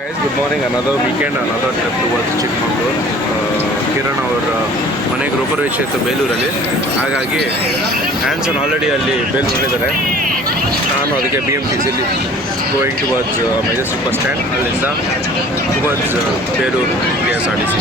Guys, good morning. Another weekend, another trip towards Chikkamagaluru. Kiran ಅವರ ಮನೆಗೆ ಗೃಹಪ್ರವೇಶ ಇತ್ತು ಬೇಲೂರಲ್ಲಿ. ಹಾಗಾಗಿ ಆ್ಯನ್ಸನ್ ಆಲ್ರೆಡಿ ಅಲ್ಲಿ ಬೇಲೂರಲ್ಲಿದ್ದಾರೆ. ನಾನು ಅದಕ್ಕೆ BMTCಲಿ going towards Majestic bus stand, ಅಲ್ಲಿಂದ ಟುವರ್ಡ್ಸ್ ಬೇಲೂರು KSRTC.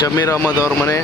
ಜಮೀರ್ ಅಹಮದ್ ಅವ್ರ ಮನೆ.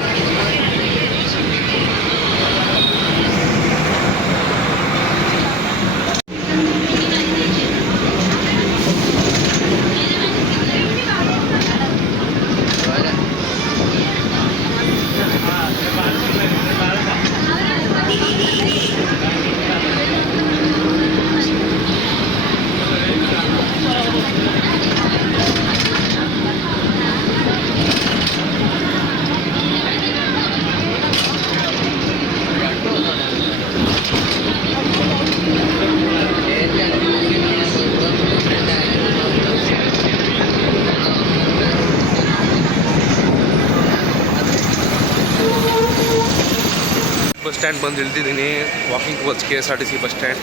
ಬಸ್ ಸ್ಟ್ಯಾಂಡ್ ಬಂದು ಇಳಿದಿದ್ದೀನಿ. Walking towards KSRTC bus stand.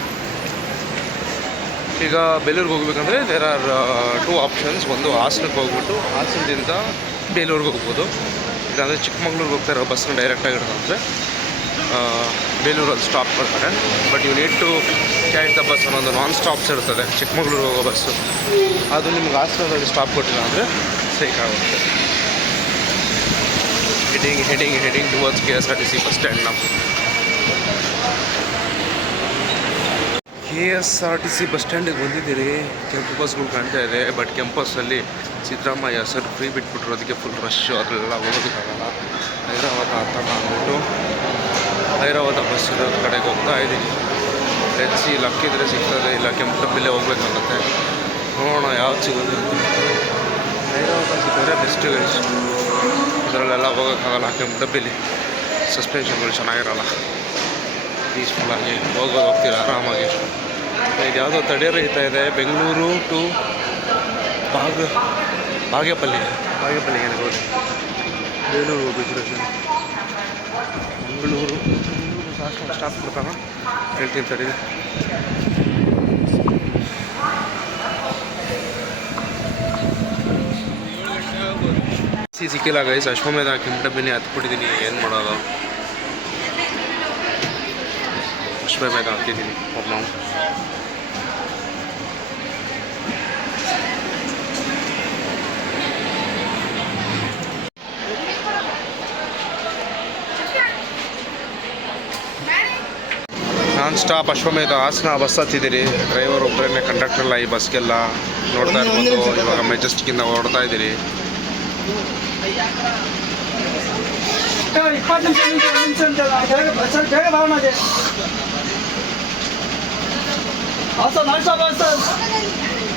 ಈಗ ಬೇಲೂರಿಗೆ ಹೋಗ್ಬೇಕಂದ್ರೆ ದೇರ್ ಆರ್ 2 ಆಪ್ಷನ್ಸ್. ಒಂದು ಹಾಸನಕ್ಕೆ ಹೋಗ್ಬಿಟ್ಟು ಹಾಸನದಿಂದ ಬೇಲೂರಿಗೆ ಹೋಗ್ಬೋದು. ಇಲ್ಲಾಂದರೆ ಚಿಕ್ಕಮಗಳೂರಿಗೆ ಹೋಗ್ತಾ ಇರೋ ಬಸ್ನ ಡೈರೆಕ್ಟಾಗಿ ಹಿಡಿದಂದರೆ ಬೇಲೂರಲ್ಲಿ ಸ್ಟಾಪ್ ಮಾಡ್ತಾರೆ. But you need to catch the bus. ಅನ್ನೋದು ನಾನ್ ಸ್ಟಾಪ್ಸ್ ಇರ್ತದೆ ಚಿಕ್ಕಮಗಳೂರಿಗೆ ಹೋಗೋ ಬಸ್ಸು. ಅದು ನಿಮ್ಗೆ ಹಾಸನದಲ್ಲಿ ಸ್ಟಾಪ್ ಕೊಟ್ಟಿಲ್ಲ ಅಂದರೆ ಸೈಕ್ ಆಗುತ್ತೆ. Heading towards KSRTC bus stand. ನಾವು KSRTC ಬಸ್ ಸ್ಟ್ಯಾಂಡಿಗೆ ಬಂದಿದ್ದೀರಿ. ಕೆಂಪು ಬಸ್ಗಳು ಕಾಣ್ತಾ ಇದೆ. ಬಟ್ ಕೆಂಪಸ್ಸಲ್ಲಿ ಸಿದ್ದರಾಮಯ್ಯ ಸರ್ ಫ್ರೀ ಬಿಟ್ಬಿಟ್ರು. ಅದಕ್ಕೆ ಫುಲ್ ರಶ್ಶು. ಅದರಲ್ಲೆಲ್ಲ ಹೋಗೋದಕ್ಕಾಗಲ್ಲ. ಐರಾವತ ಅಂತ ಅಂದ್ಬಿಟ್ಟು ಐರಾವತ ಬಸ್ ಇರೋ ಕಡೆಗೆ ಹೋಗ್ತಾ ಇದ್ದೀನಿ. ಸಿ ಲಕ್ಕಿದ್ರೆ ಸಿಗ್ತದೆ, ಇಲ್ಲ ಕೆಂಪು ಡಬ್ಬಿಲ್ಲೇ ಹೋಗ್ಬೇಕಾಗತ್ತೆ. ನೋಡೋಣ ಯಾವ್ದು ಸಿಗೋದು ಅಂತ. ಐರಾವತ ಸಿಕ್ಕಿದ್ರೆ ಬೆಸ್ಟ್ ಗೈಸ್. ಇದರಲ್ಲೆಲ್ಲ ಹೋಗೋಕ್ಕಾಗಲ್ಲ. ಕೆಂಪು ಡಬ್ಬಿಲಿ ಸಸ್ಪೆನ್ಷನ್ಗಳು ಚೆನ್ನಾಗಿರಲ್ಲ. ಪೀಸ್ಫುಲ್ಲಾಗಿ ಹೋಗ್ತೀರ ಆರಾಮಾಗಿ. ಇದು ಯಾವುದೋ ತಡೆ ರಹಿತಾ ಇದೆ. ಬೆಂಗಳೂರು ಟು ಬಾಗೇಪಲ್ಲಿ ಏನಾಗ ಹೋಗಿ ಬೇಲೂರು ಹೋಗ್ಬೇಕು. ಬೆಂಗಳೂರು ಸ್ಟಾಪ್ ಕೊಡ್ತಾನ ಹೇಳ್ತೀನಿ ತಡಿ. ಸಿಕ್ಕಿಲ್ಲ ಗೈಸ್. ಅಶ್ವಮೇಧ ಕೆಂಪು ಡಬ್ಬಿನೇ ಹತ್ಬಿಟ್ಟಿದ್ದೀನಿ. ಏನು ಮಾಡೋದು? ಅಶ್ವಮೇಧ ಹತ್ತಿದ್ದೀನಿ ನಾವು. ನಾನ್ ಸ್ಟಾಪ್ ಅಶ್ವಮೇಧ ಹಾಸನ ಬಸ್ ಹತ್ತಿದ್ದೀರಿ. ಡ್ರೈವರ್ ಒಬ್ಬರನ್ನೇ, ಕಂಡಕ್ಟರ್ ಎಲ್ಲ ಈ ಬಸ್ಗೆಲ್ಲ ನೋಡ್ತಾ ಇರ್ಬೋದು. ಇವಾಗ ಮೆಜೆಸ್ಟಿಕ್ಕಿಂದ ಹೊರಡ್ತಾ ಇದ್ದೀರಿ.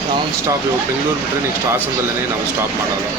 Non stop. ಇವಾಗ ಬೆಂಗಳೂರು ಬಿಟ್ಟರೆ ನೆಕ್ಸ್ಟ್ ಹಾಸನದಲ್ಲೇ ನಾವು ಸ್ಟಾಪ್ ಮಾಡೋದು.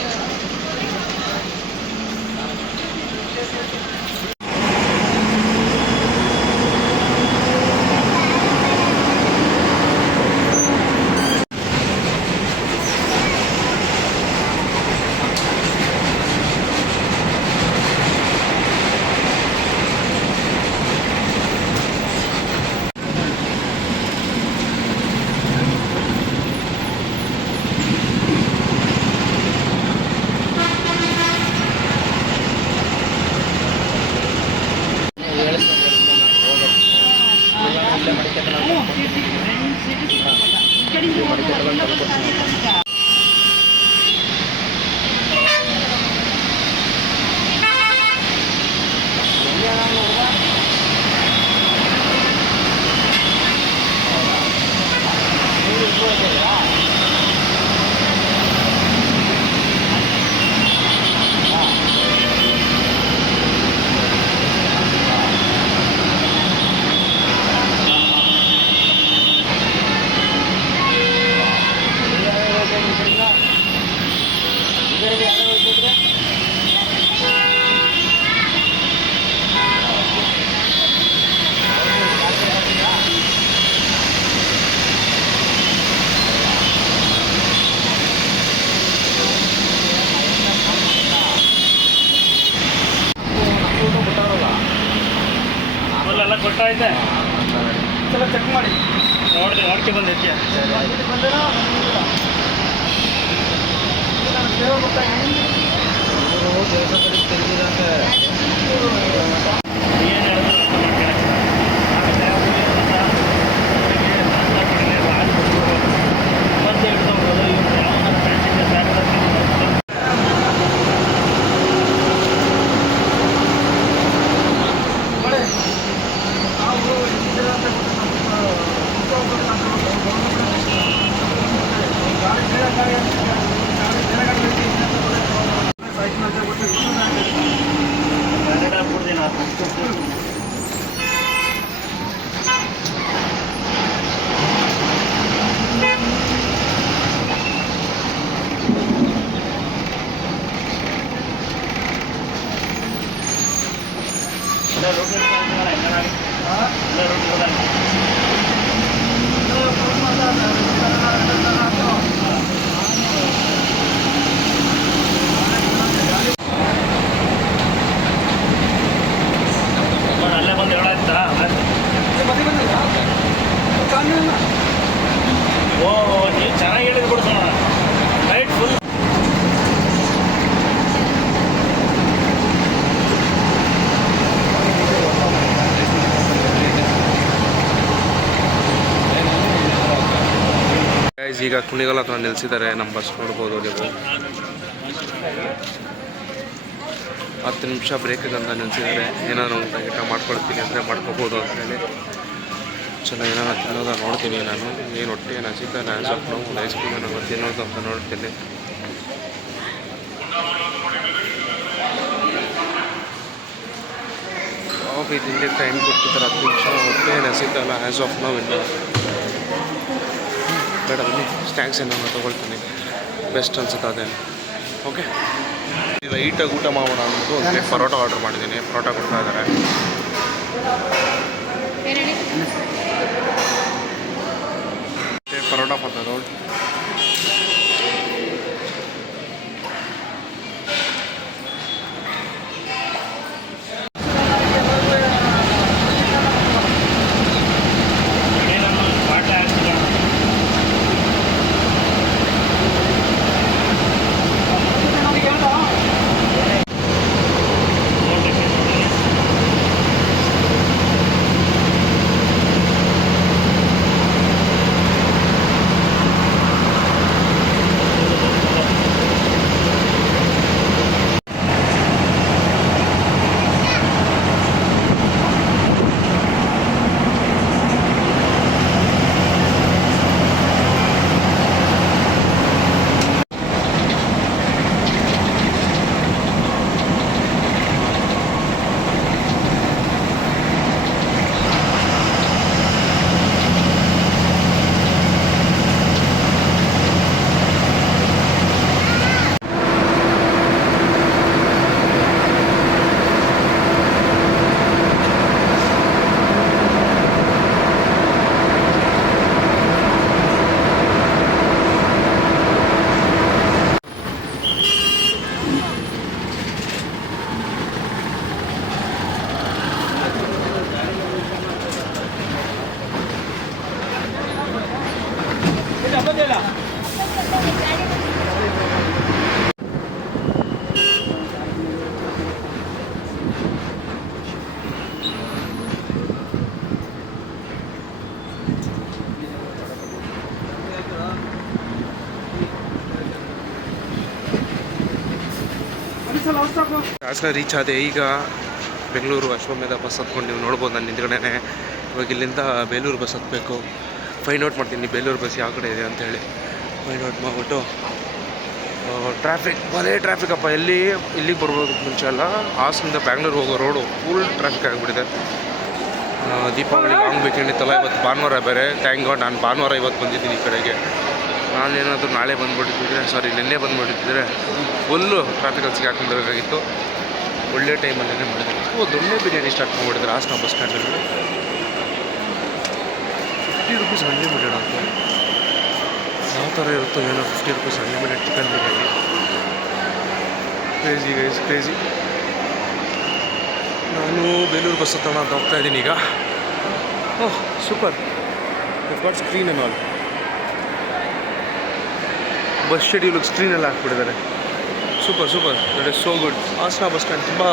ಐತೆ ಚೆಕ್ ಮಾಡಿ ನೋಡ್ಕೆ ಬಂದೈತೆ ಚೆನ್ನಾಗಿ ಹೇಳಿದ್ ಬಿಡ್ಸೋಣ ಲೈಟ್ ಫುಲ್ ಈಗ ಕುಣಿಗಲ್ ಹತ್ರ ನಿಲ್ಲಿಸಿದ್ದಾರೆ. ನಮ್ಮ ಬಸ್ ನೋಡ್ಬೋದು ನೀವು. 10 ನಿಮಿಷ ಬ್ರೇಕಿಗೆ ಅಂತ ನಿಲ್ಲಿಸಿದ್ದಾರೆ. ಏನಾದ್ರು ಊಟ ಮಾಡ್ಕೊಳ್ತೀನಿ ಅಂದರೆ ಮಾಡ್ಕೋಬೋದು ಅಂತೇಳಿ. ಚೆನ್ನಾಗಿ ಏನಾದ್ರು ತಿನ್ನೋದ ನೋಡ್ತೀನಿ ನಾನು. ಏನು ಹೊಟ್ಟೆ ಏನು ಹಸಿತ ನಾವು ಐಸ್ ಕ್ರೀಮ್ ಏನಾದ್ರು ತಿನ್ನೋದು ಅಂತ ನೋಡ್ತೀನಿ. ಕಾಫಿ ತಿಂಡಿ ಟೈಮ್ ಕೊಡ್ತಿದ್ದಾರೆ 10 ನಿಮಿಷ. ಹೊಟ್ಟೆ ಏನು ಹಸಿತಲ್ಲ ಆ್ಯಸ್ ಆಫ್ ನಾವು ಇನ್ನು ಬೇಡ ಬನ್ನಿ ಸ್ನ್ಯಾಕ್ಸ್ ಏನಾದ್ರು ತೊಗೊಳ್ತೀನಿ. ಬೆಸ್ಟ್ ಅನ್ಸುತ್ತೆ ಅದೇನು. ಓಕೆ ಲೈಟಾಗಿ ಊಟ ಮಾಡೋಣ ಅಂದ್ಬಿಟ್ಟು ಒಂದು ಪ್ಲೇಟ್ ಪರೋಟ ಆರ್ಡರ್ ಮಾಡಿದ್ದೀನಿ. ಪರೋಟ ಕೊಡ್ತಾ ಇದ್ದಾರೆ. ಪರೋಟ ಕೊಡ್ತಾ ನೋಡಿ. ಹಾಸನ ರೀಚ್ ಆದೆ. ಈಗ ಬೆಂಗಳೂರು ಅಶ್ವಮೇಧ ಬಸ್ ಹತ್ಕೊಂಡು ನೀವು ನೋಡ್ಬೋದು ನಾನು ಹಿಂದ್ಗಡೆನೆ. ಇವಾಗ ಇಲ್ಲಿಂದ ಬೇಲೂರು ಬಸ್ ಹತ್ತಬೇಕು. ಫೈಂಡ್ ಔಟ್ ಮಾಡ್ತೀನಿ ಬೇಲೂರು ಬಸ್ ಯಾವ ಕಡೆ ಇದೆ ಅಂತೇಳಿ. ಫೈಂಡ್ ಔಟ್ ಮಾಡಿಬಿಟ್ಟು ಟ್ರಾಫಿಕ್ ಬರೇ ಟ್ರಾಫಿಕ್ ಅಪ್ಪ. ಇಲ್ಲಿಗೆ ಬರ್ಬೋದು ಮುಂಚೆ ಅಲ್ಲ. ಹಾಸನದಿಂದ ಬ್ಯಾಂಗ್ಳೂರು ಹೋಗೋ ರೋಡು ಫುಲ್ ಟ್ರಾಫಿಕ್ ಆಗಿಬಿಟ್ಟಿದೆ. ದೀಪಾವಳಿ ಲಾಂಗ್ ವೀಕೆಂಡ್ ಇತ್ತಲ್ಲ, ಇವತ್ತು ಭಾನುವಾರ ಬೇರೆ. ಥ್ಯಾಂಕ್ ಗಾಡ್ ನಾನು ಭಾನುವಾರ ಇವತ್ತು ಬಂದಿದ್ದೀನಿ ಈ ಕಡೆಗೆ. ನಾನೇನಾದರೂ ನಾಳೆ ಬಂದುಬಿಟ್ಟಿದ್ದರೆ ನಿನ್ನೆ ಬಂದುಬಿಟ್ಟಿದ್ದರೆ ಫುಲ್ಲು ಟ್ರಾಫಿಕಲ್ಲಿ ಸಿಗಾಕೊಂಡ್ಬಿಡಬೇಕಾಗಿತ್ತು. ಒಳ್ಳೆ ಟೈಮಲ್ಲೇ ಮಾಡಿದ್ದಾರೆ. ದೊಣ್ಣೆ ಬಿರಿಯಾನಿ ಸ್ಟಾರ್ಟ್ ಮಾಡಿಬಿಟ್ಟಿದ್ದಾರೆ ಹಾಸನ ಬಸ್ ಸ್ಟ್ಯಾಂಡಲ್ಲಿ. 50 ರೂಪೀಸ್ ಅನ್ಲಿಮಿಟೆಡ್ ಅಂತ. ಯಾವ ಥರ ಇರುತ್ತೋ ಏನೋ 50 rupees unlimited chicken biryani. Crazy guys crazy. ನಾನು ಬೇಲೂರು ಬಸ್ ಹತ್ತೋಣ ಅಂತ ಹೋಗ್ತಾಯಿದ್ದೀನಿ ಈಗ. Oh super, it got screen and all. Bus schedule ಸ್ಕ್ರೀನೆಲ್ಲ ಹಾಕ್ಬಿಟ್ಟಿದ್ದಾರೆ. Super super, that is so good. Hassan bus stand ತುಂಬ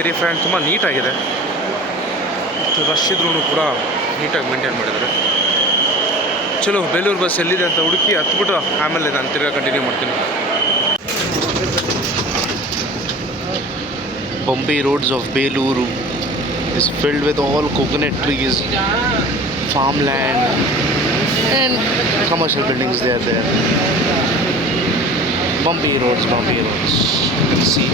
ವೆರಿ ಫ್ಯಾನ್, ತುಂಬ ನೀಟಾಗಿದೆ. ರಶ್ ಇದ್ರೂ ಕೂಡ ನೀಟಾಗಿ ಮೇಂಟೈನ್ ಮಾಡಿದ್ದಾರೆ. ಚಲೋ ಬೇಲೂರು ಬಸ್ ಎಲ್ಲಿದೆ ಅಂತ ಹುಡುಕಿ ಹತ್ಬಿಟ್ಟು ಆಮೇಲೆ ನಾನು ತಿರ್ಗಾ ಕಂಟಿನ್ಯೂ ಮಾಡ್ತೀನಿ. Bumpy roads of Beluru is filled with all coconut trees, farmland and commercial buildings. They are there. Bumpy roads, you can see.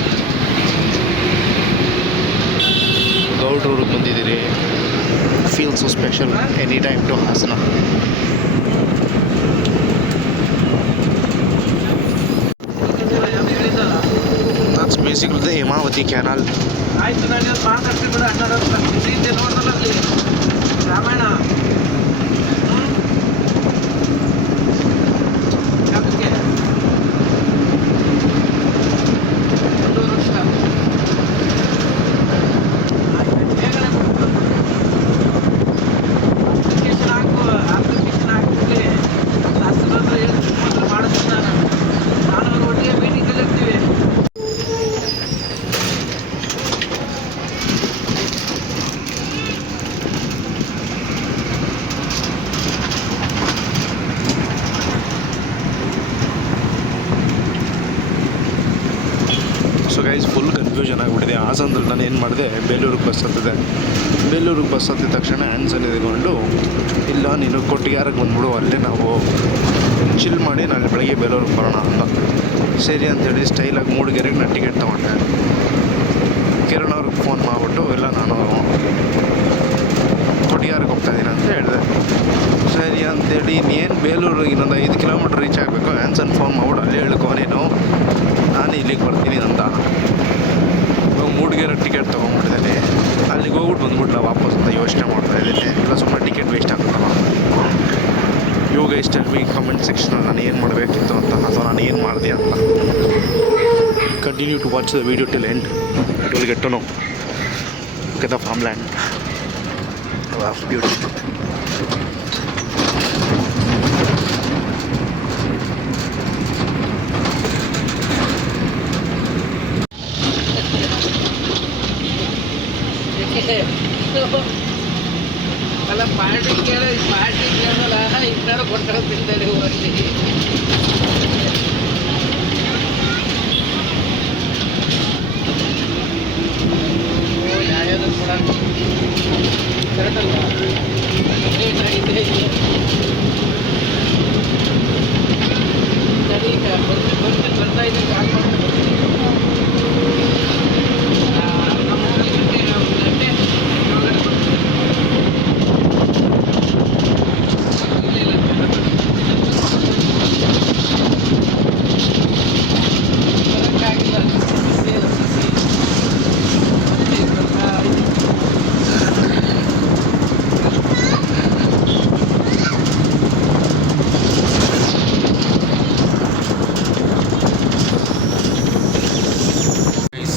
Gauduru ಬಂದಿದ್ದೀರಿ. Feel so special anytime to Hasana. That's basically the Hemavati canal. ಆಯ್ತು ನಾನು ಮಾತಾಡ್ತೀನಿ ಬಿಡು. ಅಣ್ಣ ನೋಡ್ದಲ್ಲ ಅಲ್ಲಿ ರಾಮಾಯಣ ಯಾಕೆ 2 ವರ್ಷ application ಹಾಕ್ಬಿಟ್ಲಿ ಶಾಸ್ತ್ರ ಮಾಡಿಸ್ತೀನಿ. ನಾನು ಅವ್ರ ಒಟ್ಟಿಗೆ ಮೀಟಿಂಗಲ್ಲಿ ಇರ್ತೀವಿ. ಸೊ ಗೈಸ್ ಫುಲ್ ಕನ್ಫ್ಯೂಷನ್ ಆಗಿಬಿಟ್ಟಿದೆ. ಹಾಸನದಲ್ಲಿ ನಾನು ಏನು ಮಾಡಿದೆ, ಬೇಲೂರಿಗೆ ಬಸ್ ಹತ್ತಿದೆ. ಬೇಲೂರಿಗೆ ಬಸ್ ಹತ್ತಿದ ತಕ್ಷಣ ಆನ್ಸರ್ ಎದ್ಕೊಂಡು, ಇಲ್ಲ ನೀನು ಕೊಟ್ಟಿಗೆಹಾರಕ್ಕೆ ಬಂದ್ಬಿಡು, ಅಲ್ಲೇ ನಾವು ಚಿಲ್ ಮಾಡಿ ನಾಳೆ ಬೆಳಗ್ಗೆ ಬೇಲೂರಿಗೆ ಬರೋಣ ಅಂತ. ಸರಿ ಅಂತೇಳಿ ಸ್ಟೈಲಾಗಿ ಮೂಡಿಗೆರೆಗೆ ನಾನು ಟಿಕೆಟ್ ತೊಗೊಂಡೆ. ಕಿರಣ್ ಅವ್ರಿಗೆ ಫೋನ್ ಮಾಡಿಬಿಟ್ಟು, ಇಲ್ಲ ನಾನು ಕೊಟ್ಟಿಗೆಹಾರಕ್ಕೆ ಹೋಗ್ತಾಯಿದ್ದೀನಿ ಅಂತ ಹೇಳಿದೆ. ಸರಿ ಅಂತೇಳಿ ಇನ್ನೇನು ಬೇಲೂರು ಇನ್ನೊಂದು 5 ಕಿಲೋಮೀಟ್ರ್ ರೀಚ್ ಆಗಬೇಕು. ಆನ್ಸನ್ ಫೋನ್ ಮಾಡ್ಬಿಟ್ಟು ಅಲ್ಲೇ ಹೇಳ್ಕೊ ನೀನು, ನಾನು ಇಲ್ಲಿಗೆ ಬರ್ತೀನಿ ಅಂತ. ಮೂಡಿಗೆರೆ ಟಿಕೆಟ್ ತೊಗೊಂಡ್ಬಿಟ್ಟಿದ್ದೀನಿ. ಅಲ್ಲಿಗೆ ಹೋಗ್ಬಿಟ್ಟು ಬಂದ್ಬಿಟ್ಲ ವಾಪಸ್ ಅಂತ ಯೋಚನೆ ಮಾಡ್ತಾಯಿದ್ದೀನಿ. ಇಲ್ಲ ಸುಮ್ಮನೆ ಟಿಕೆಟ್ ವೇಸ್ಟ್ ಆಗ್ತಲ್ಲ. ಇವಾಗ ಇಷ್ಟ ಮೀ ಕಮೆಂಟ್ ಸೆಕ್ಷನಲ್ಲಿ ನಾನು ಏನು ಮಾಡಬೇಕಿತ್ತು ಅಂತ, ಅಥವಾ ನಾನು ಏನು ಮಾಡಿದೆ ಅಂತ. Continue to watch the video till end. It will get to know. Look at the farmland. Wow, beautiful. ಅಲ್ಲ ಪಾರ್ಟಿ ಕೇಳಲ್ಲ ಇನ್ನಾರು ಕೊಟ್ಟರೆ ತಿಂತಾರೆ ಹೋಗಿ. ಯಾವ್ಯಾವ್ದು ಕೂಡ ಕರೆಕ್ಟಲ್ವಾ ಸರಿ ಬರ್ತಾ ಇದ್ದೀನಿ. ಕಾಲ್ ಮಾಡ್ತೀನಿ.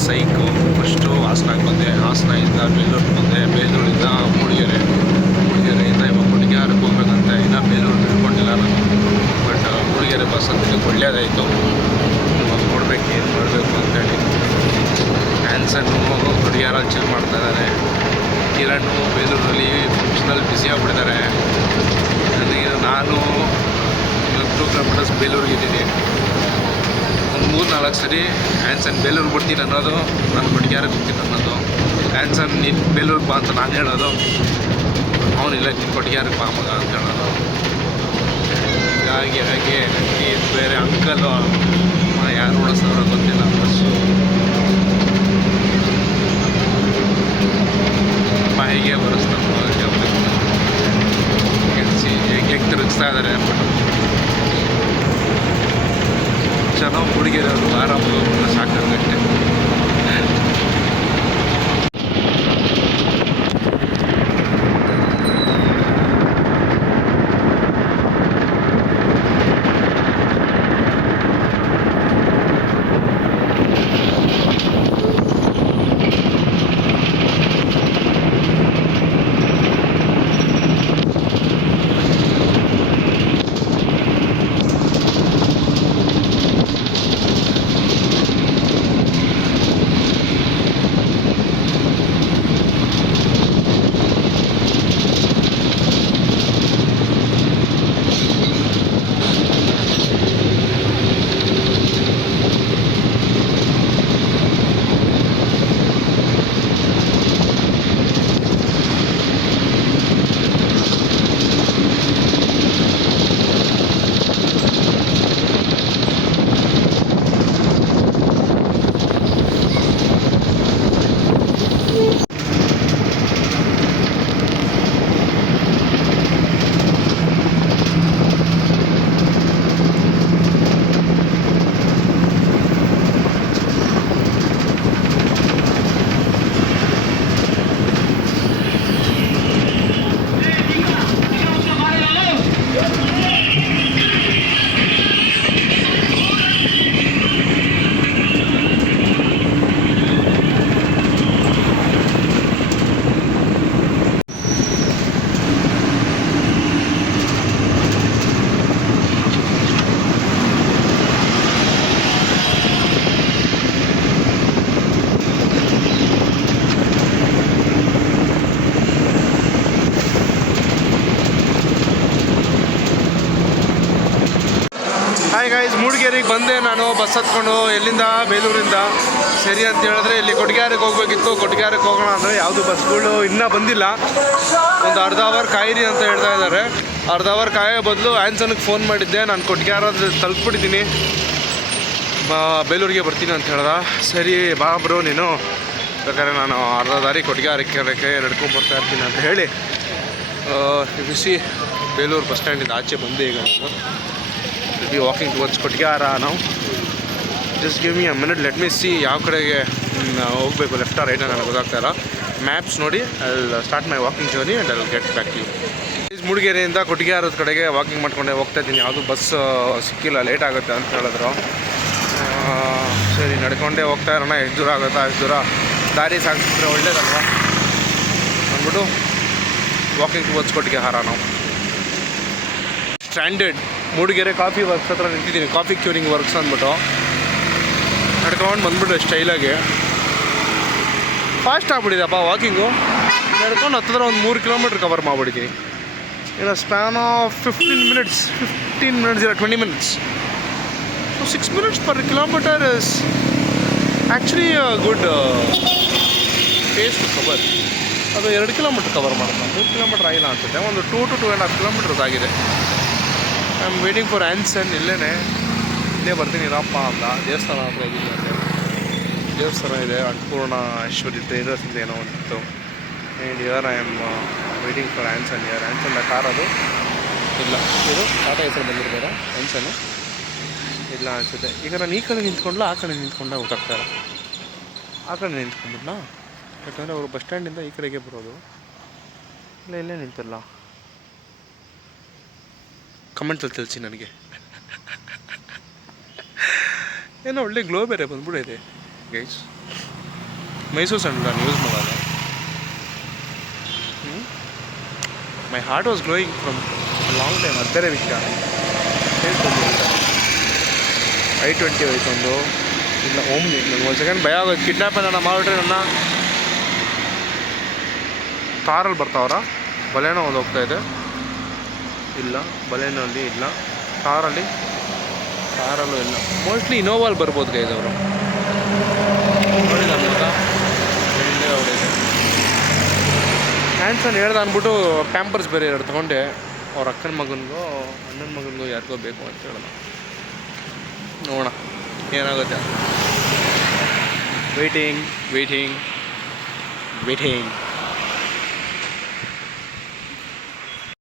ಸೈಕು ಫಸ್ಟು ಹಾಸನಾಗೆ ಬಂದೆ. ಹಾಸನದಿಂದ ಬೇಲೂರಿಗೆ ಬಂದೆ. ಬೇಲೂರಿಂದ ಮೂಡಿಗೆರೆಯಿಂದ ಇವಾಗ ಕೊಟ್ಟಿಗೆಹಾರಕ್ಕೆ ಹೋಗ್ಬೇಕಂತ. ಇನ್ನೂ ಬೇಲೂರು ತಿಳ್ಕೊಂಡಿಲ್ಲ ನಾನು. ಬಟ್ ಮೂಡಿಗೆರೆ ಬಸ್ ಅಂತ ಒಳ್ಳೆಯದಾಯಿತು. ಇವಾಗ ನೋಡ್ಬೇಕು ಏನು ಮಾಡಬೇಕು ಅಂತೇಳಿ. ಆ್ಯನ್ಸನ್ನು ಕೊಟ್ಟಿಗೆಹಾರಲ್ಲಿ ಚಿಲ್ ಮಾಡ್ತಾಯಿದ್ದಾರೆ. ಕಿರಣ್ ಬೇಲೂರಲ್ಲಿ ಫಂಕ್ಷನಲ್ಲಿ ಬ್ಯುಸಿ ಆಗಿಬಿಟ್ಟಿದ್ದಾರೆ. ನಾನು 2 ಕಿಲೋಮೀಟರ್ಸ್ ಬೇಲೂರಿಗಿದ್ದೀನಿ. ಒಂದು 3-4 ಸರಿ ಆ್ಯನ್ಸನ್ ಬೇಲೂರಿಗೆ ಬಿಡ್ತೀನಿ ಅನ್ನೋದು, ನಾನು ಕೊಟ್ಟಿಗೆಹಾರಕ್ಕೆ ಹೋಗ್ತೀನಿ ಅನ್ನೋದು. ಆ್ಯನ್ಸನ್ ನೀನು ಬೇಲೂರಿಗೆ ಬಾ ಅಂತ ನಾನು ಹೇಳೋದು, ಅವನಿಲ್ಲ ನೀನು ಕೊಟ್ಟಿಗೆಹಾರಕ್ಕೆ ಬಾ ಮಗ ಅಂತ ಹೇಳೋದು. ಹಾಗೆ ಈ ಬೇರೆ ಅಂಕಲು ಯಾರು ಓಡಿಸೋರು ಗೊತ್ತಿಲ್ಲ. ಬಸ್ಸು ಬಾಯಿಗೆ ಬರೆಸ್ತಾರೆ, ಕೆಡಿಸಿ ಹೇಗೆ ತಿರುಗಿಸ್ತಾ ಇದ್ದಾರೆ ಅಂದ್ಬಿಟ್ಟು. ಚೆನ್ನಾಗಿ ಮೂಡಿಗೆರೆಯವರು ಆರಾಮಾಗಿ ಸಾಕಾಗಟ್ಟೆ. ಹಾಯ್ ಗಾಯ್ಸ್, ಮೂಡಿಗೆರೆಗೆ ಬಂದೆ ನಾನು ಬಸ್ ಹತ್ಕೊಂಡು. ಎಲ್ಲಿಂದ? ಬೇಲೂರಿಂದ. ಸರಿ ಅಂತ ಹೇಳಿದ್ರೆ ಇಲ್ಲಿ ಕೊಟ್ಟಿಗೆಹಾರಕ್ಕೆ ಹೋಗ್ಬೇಕಿತ್ತು. ಕೊಟ್ಟಿಗೆಹಾರಕ್ಕೆ ಹೋಗೋಣ ಅಂದರೆ ಯಾವುದು ಬಸ್ಗಳು ಇನ್ನೂ ಬಂದಿಲ್ಲ. ಒಂದು ಅರ್ಧ ಅವರ್ ಕಾಯಿರಿ ಅಂತ ಹೇಳ್ತಾ ಇದ್ದಾರೆ. ಅರ್ಧ ಅವರ್ ಕಾಯೋ ಬದಲು ಆ್ಯನ್ಸನ್ಗೆ ಫೋನ್ ಮಾಡಿದ್ದೆ, ನಾನು ಕೊಟ್ಟಿಗೆಹಾರ ತಲುಪಿಬಿಟ್ಟಿದ್ದೀನಿ, ಬೇಲೂರಿಗೆ ಬರ್ತೀನಿ ಅಂತ ಹೇಳ್ದ. ಸರಿ ಬಾ ಬ್ರೋ ನೀನು, ಬೇಕಾದ್ರೆ ನಾನು ಅರ್ಧ ದಾರಿ ಕೊಟ್ಟಿಗೆಹಾರಕ್ಕೆ ನಡ್ಕೊಂಡ್ಬರ್ತಾ ಇರ್ತೀನಿ ಅಂತ ಹೇಳಿ ಬಿಸಿ ಬೇಲೂರು ಬಸ್ ಸ್ಟ್ಯಾಂಡಿಂದ ಆಚೆ ಬಂದೆ. ಈಗ ಬಿ ವಾಕಿಂಗ್ ಟುವರ್ಡ್ಸ್ ಕೊಟ್ಟಿಗೆಹಾರ. ನಾವು just give me a minute, let me see ಯಾವ ಕಡೆಗೆ ಹೋಗಬೇಕು, ಲೆಫ್ಟ್ ಆ ರೈಟ್ ನನಗೆ ಗೊತ್ತಾಗ್ತಾ ಇಲ್ಲ. ಮ್ಯಾಪ್ಸ್ ನೋಡಿ I will start my walking journey and I will get back you. ಮೂಡಿಗೆರೆಯಿಂದ ಕೊಟ್ಟಿಗೆಹಾರದ ಕಡೆಗೆ ವಾಕಿಂಗ್ ಮಾಡ್ಕೊಂಡೆ ಹೋಗ್ತಾ ಇದ್ದೀನಿ. ಯಾವುದು ಬಸ್ ಸಿಕ್ಕಿಲ್ಲ, ಲೇಟ್ ಆಗುತ್ತೆ ಅಂತ ಹೇಳಿದ್ರು. ಸರಿ ನಡ್ಕೊಂಡೇ ಹೋಗ್ತಾ ಇರೋಣ. ಎಷ್ಟು ದೂರ ಆಗುತ್ತಾ ಅಷ್ಟು ದೂರ ದಾರಿ ಸಾಗಿಸಿದ್ರೆ ಒಳ್ಳೇದಲ್ವ ಅಂದ್ಬಿಟ್ಟು ವಾಕಿಂಗ್ ಟುವರ್ಡ್ಸ್ ಕೊಟ್ಟಿಗೆಹಾರ. ನಾವು ಸ್ಟ್ಯಾಂಡರ್ಡ್ ಮೂಡಿಗೆರೆ ಕಾಫಿ ವರ್ಕ್ಸ್ ಹತ್ರ ನಿಂತಿದ್ದೀನಿ. ಕಾಫಿ ಕ್ಯೂರಿಂಗ್ ವರ್ಕ್ಸ್ ಅಂದ್ಬಿಟ್ಟು ನಡ್ಕೊಂಡು ಬಂದ್ಬಿಟ್ಟು ಸ್ಟೈಲಾಗಿ ಫಾಸ್ಟ್ ಆಗ್ಬಿಟ್ಟಿದೆಪ್ಪ ವಾಕಿಂಗು. ನಡ್ಕೊಂಡು ಹತ್ತಿರ ಒಂದು 3 ಕಿಲೋಮೀಟ್ರ್ ಕವರ್ ಮಾಡಿಬಿಟ್ಟಿದ್ದೀನಿ ಇನ್ನು ಸ್ಪ್ಯಾನ್ ಆಫ್ 15 ಮಿನಿಟ್ಸ್ ಇಲ್ಲ 20 minutes. So 6 minutes per kilometer is actually a good pace to cover. ಅದು 2 ಕಿಲೋಮೀಟ್ರ್ ಕವರ್ ಮಾಡುತ್ತೆ, 3 ಕಿಲೋಮೀಟ್ರ್ ಆಗಿಲ್ಲ ಅನ್ಸುತ್ತೆ. ಒಂದು 2 to 2.5 ಕಿಲೋಮೀಟರ್ಸ್ ಆಗಿದೆ. I am waiting for Anson. ಇಲ್ಲೇ ಬರ್ತೀನಿ ಇರಪ್ಪ ಅಂತ. ದೇವಸ್ಥಾನ ಹತ್ರ ಇದ್ದೀನಿ ಅಂತ. ದೇವಸ್ಥಾನ ಇದೆ, ಅನ್ನಪೂರ್ಣ ಐಶ್ವರ್ಯ ಟ್ರೇಡರ್ಸ್ ಅಂತ ಏನೋ ಒಂದಿತ್ತು. And here I am waiting for Anson. Here Anson car ಅದು ಇಲ್ಲ, ಇದು ಟಾಟಾ ಹೆಸರು ಬಂದಿರ್ತಾರೆ ಆ್ಯನ್ಸನ್ನು ಇಲ್ಲ ಅನಿಸುತ್ತೆ. ಈಗ ನಾನು ಈ ಕಡೆ ನಿಂತ್ಕೊಂಡ್ಲ ಆ ಕಡೆ ನಿಂತ್ಕೊಂಡ ಗೊತ್ತಾಗ್ತಾಯಿಲ್ಲ. ಆ ಕಡೆ ನಿಂತ್ಕೊಂಡ್ಬಿಡ್ಲಾ, ಯಾಕಂದರೆ ಅವರು ಬಸ್ ಸ್ಟ್ಯಾಂಡಿಂದ ಈ ಕಡೆಗೆ ಬರೋದು. ಇಲ್ಲೇ ನಿಂತಲ್ಲ. ಕಮೆಂಟ್ಸಲ್ಲಿ ತಿಳಿಸಿ ನನಗೆ. ಏನೋ ಒಳ್ಳೆ ಗ್ಲೋ ಬೇರೆ ಬಂದ್ಬಿಟ್ಟಿದೆ ಗೈಸ್. ಮೈಸೂರು ಸ್ಯಾಂಡಲ್ ನಾನು ಯೂಸ್ ಮಾಡೋದು. My heart was glowing from long time. ಅದು ಬೇರೆ ವಿಷಯ. I-20 ಹೋಯ್ತೊಂದು ಇಲ್ಲ ಓಮ್ನಿ. ನನಗೆ ಒಂದು ಸೆಕೆಂಡ್ ಭಯ ಆಗೋದು, ಕಿಡ್ನಾಪ್ ಏನಾರ ಮಾಡಿಬಿಟ್ರೆ ನನ್ನ. ಕಾರಲ್ಲಿ ಬರ್ತಾವ್ರ, ಬಲೇನೋ ಒಂದು ಹೋಗ್ತಾಯಿದೆ. ಇಲ್ಲ ಬಲೇನಲ್ಲಿ ಇಲ್ಲ, ಕಾರಲ್ಲೂ ಇಲ್ಲ. ಮೋಸ್ಟ್ಲಿ ಇನೋವಾಲ್ಲಿ ಬರ್ಬೋದು ಗೈಸ್ ಅವರು. ನೋಡಿದ ಹೊಡೆಯಿದೆ ಆ್ಯನ್ಸನ್ ಹೇಳ್ದೆ ಅಂದ್ಬಿಟ್ಟು ಪ್ಯಾಂಪರ್ಸ್ ಬೇರೆ 2 ತೊಗೊಂಡೆ. ಅವ್ರ ಅಕ್ಕನ ಮಗನಿಗೋ ಅಣ್ಣನ ಮಗನಿಗೋ ಯಾರಿಗೋ ಬೇಕು ಅಂತ ಹೇಳೋಣ. ನೋಡೋಣ ಏನಾಗುತ್ತೆ. ವೇಟಿಂಗ್